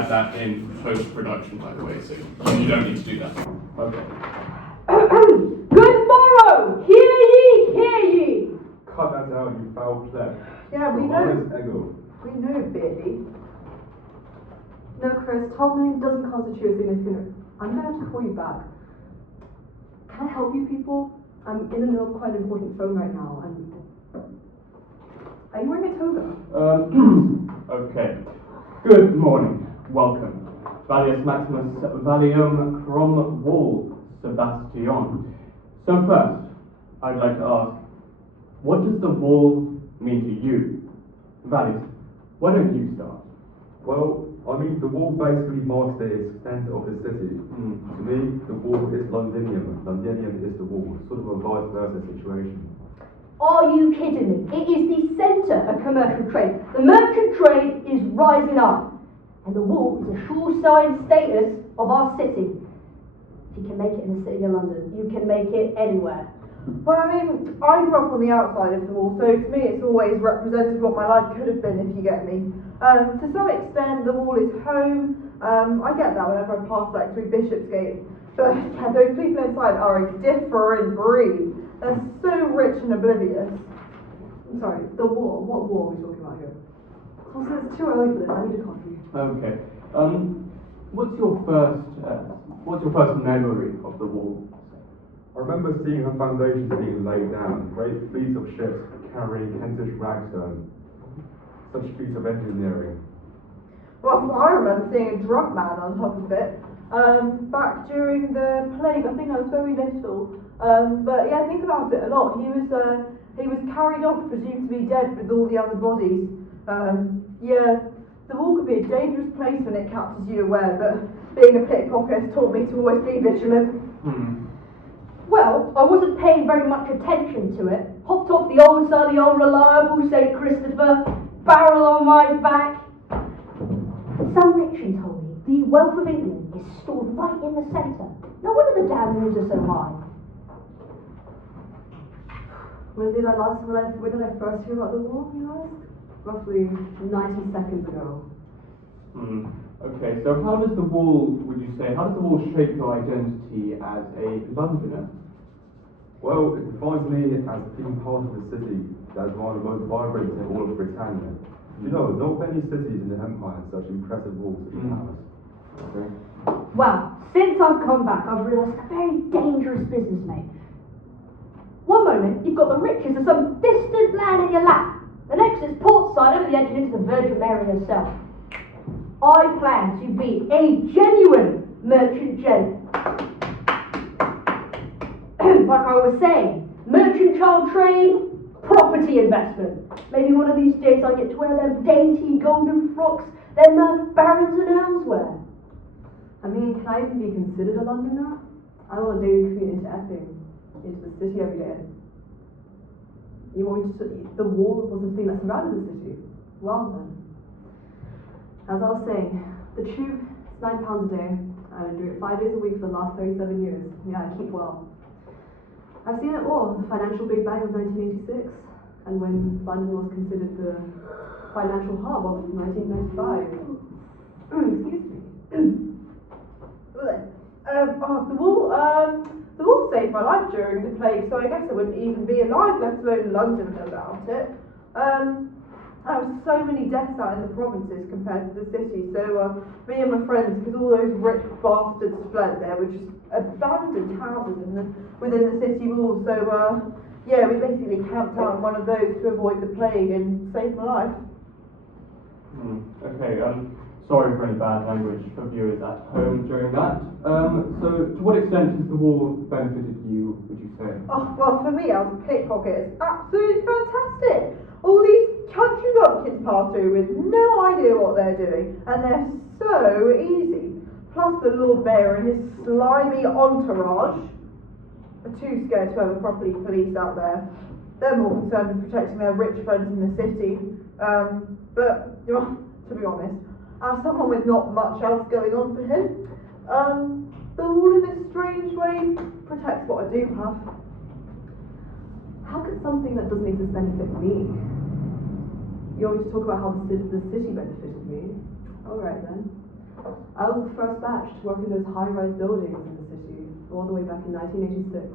add that in post-production, by the way, so you don't need to do that. Okay. Good morrow! Hear ye, hear ye! Cut that out, you foul pleb. Yeah, we Your know. honour's ego. We know, Beardy. No, Chris, 12 million doesn't constitute a significant. I'm gonna have to call you back. Can I help you people? I'm in the middle of quite an important phone right now, and... Are you wearing a toga? Okay. Good morning. Welcome. Valius Maximus Valium Crom Wall Sebastian. So first, I'd like to ask, what does the wall mean to you? Valius, why don't you start? Well, I mean, the wall basically marks the extent of the city. To me, the wall is Londinium. Londinium is the wall. Sort of a vice versa situation. Are you kidding me? It is the centre of commercial trade. The merchant trade is rising up. And the wall is a sure-sign status of our city. If you can make it in the city of London, you can make it anywhere. Well, I mean, I grew up on the outside of the wall, so to me it's always represented what my life could have been, if you get me. To some extent, the wall is home. I get that whenever I pass like through Bishopsgate. But yeah, those people inside are a different breed. They're so rich and oblivious. I'm sorry, the wall. What wall are we talking about here? Also, it's too early for this. I need a coffee. Okay. What's your first memory of the wall? I remember seeing her foundations being laid down, great fleets of ships carrying Kentish ragstone. Such feats of engineering. Well, I remember seeing a drunk man on top of it. Back during the plague, I think I was very little. But yeah, think about it a lot. He was carried off, presumed to be dead with all the other bodies. Yeah, the wall could be a dangerous place when it captures you aware, but being a pickpocket has taught me to always be vigilant. Well, I wasn't paying very much attention to it. Hopped off the old reliable St. Christopher, barrel on my back. Some Richard told me the wealth of England is stored right in the centre. No wonder the damn walls are so high. When did I first hear about the wall, you asked? Roughly 90 seconds ago. Okay, so how does the wall shape your identity as a Londoner? Well, it defines me as being part of a city that is one of the most vibrant in all of Britannia. You know, not many cities in the Empire have such impressive walls as ours. Okay. Well, since I've come back, I've realised a very dangerous business, mate. One moment, you've got the riches of some distant land in your lap. The next is port side over the edge and into the Virgin Mary herself. I plan to be a genuine merchant gent. Like I was saying, merchant child trade, property investment. Maybe one of these days I get to wear them dainty golden frocks, them barons and earls wear. I mean, can I even be considered a Londoner? I want a daily commute into Epping, into the city every day. You want me to... The wall was the thing that surrounded the city. Well then. As I was saying, the tube is £9 a day, and I do it 5 days a week for the last 37 years. Yeah, I keep well. I've seen it all, the financial Big Bang of 1986, and when London was considered the financial hub of 1995. Excuse me. The wall saved my life during the plague, so I guess I wouldn't even be alive, let alone London without it. There were so many deaths out in the provinces compared to the city, so me and my friends, because all those rich bastards fled, there were just abandoned houses within the city walls, so yeah, we basically camped out in one of those to avoid the plague and save my life. Okay, sorry for any bad language for viewers at home during that. So to what extent has the wall benefited you, would you say? Oh, well, for me as a pickpocket, it's absolutely fantastic. All these country bumpkins pass through with no idea what they're doing, and they're so easy. Plus the Lord Mayor and his slimy entourage are too scared to have a properly police out there. They're more concerned with protecting their rich friends in the city. But, you know, to be honest, as someone with not much else going on for him, the wall in a strange way protects what I do have. How could something that doesn't exist benefit me? You want me to talk about how the city benefited me? Alright then. I was the first batch to work in those high-rise buildings in the city, all the way back in 1986,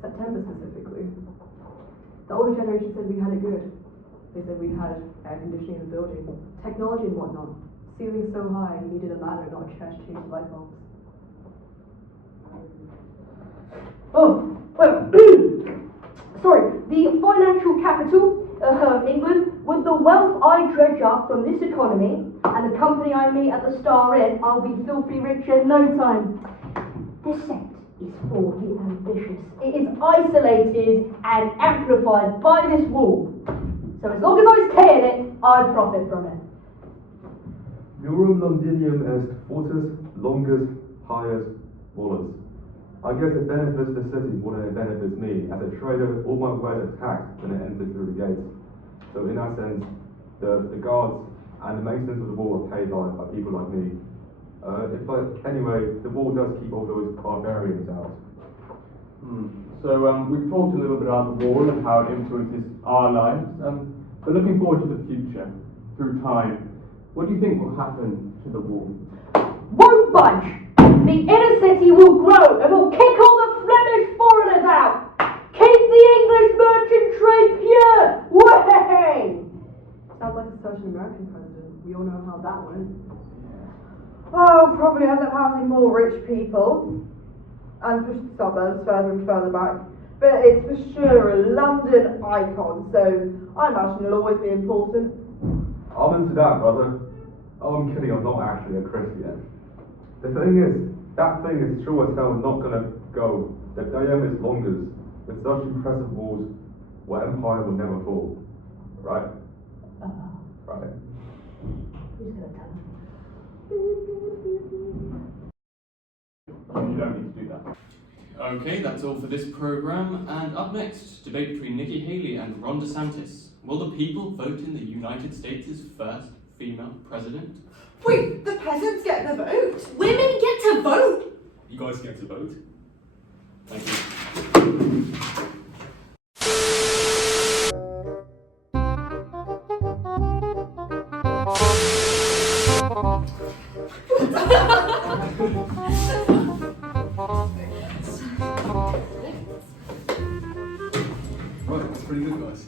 September specifically. The older generation said we had it good. They said we had air conditioning in the building, technology and whatnot. Ceilings so high, you needed a ladder, not a chair to change light bulbs. Oh, well, sorry, the financial capital of England, with the wealth I dredge up from this economy and the company I meet at the Star Inn, I'll be filthy rich in no time. This sect is for the ambitious. It is isolated and amplified by this wall. So as long as I stay in it, I profit from it. Murum Londinium est fortis, longus, highest, volus. I guess it benefits the city more than it benefits me. As a trader, all my wares are taxed when it enters through the gates. So in that sense, the guards and the maintenance of the wall are paid by people like me. But anyway, the wall does keep all those barbarians out. So we've talked a little bit about the wall and how it influences our lives. But looking forward to the future, through time, what do you think will happen to the wall? Won't budge! The inner city will grow and will kick all the Flemish foreigners out! Keep the English merchant trade pure! Way! Sounds like a certain American president. We all know how that went. I'll probably end up having more rich people and push the suburbs further and further back. But it's for sure a London icon, so I imagine it'll always be important. I'm into that, brother. Oh, I'm kidding, I'm not actually a Christian. The thing is, that thing is sure as hell not gonna go. The Diameis Longus, with such impressive walls, where empire will never fall. Right? Right. Who's gonna tell him? You don't need to do that. Okay, that's all for this programme. And up next, debate between Nikki Haley and Ron DeSantis. Will the people vote in the United States' first female president? Wait, the peasants get the vote? Women get to vote! You guys get to vote. Thank you. Right, that's pretty good, guys.